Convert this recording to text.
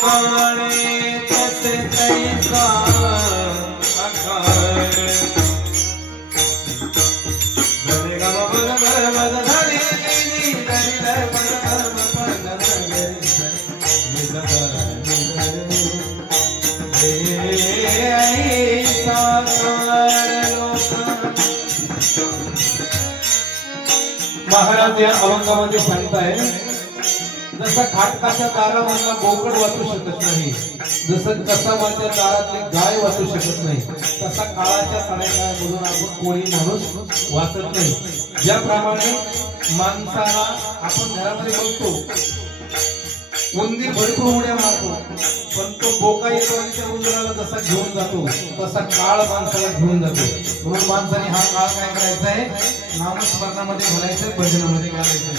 काणे तसे तैसा आकार धरे ग म ग ग म ग धरे नी धरे रे म ग म प ग रे रे रे ऐसा कार लोका महाराज या अभंगामध्ये सांगताय जसं खाटकाच्या दारामधला बोकड वाचू शकत नाही, जसं कसाबाच्या दारातली गाय वाचू शकत नाही, तसा काळाच्या तळ्यामधून आपण कोणी माणूस वाचत नाही. ज्याप्रमाणे माणसाला आपण घरामध्ये बघतो उंदीर भरपूर उड्या मारतो, पण तो बोका येतो आणि त्या उंदराला जसा घेऊन जातो तसा काळ माणसाला घेऊन जातो. म्हणून माणसाने हा काळ काय करायचा आहे, नामस्मरणामध्ये घालायचं, भजनामध्ये घालायचं.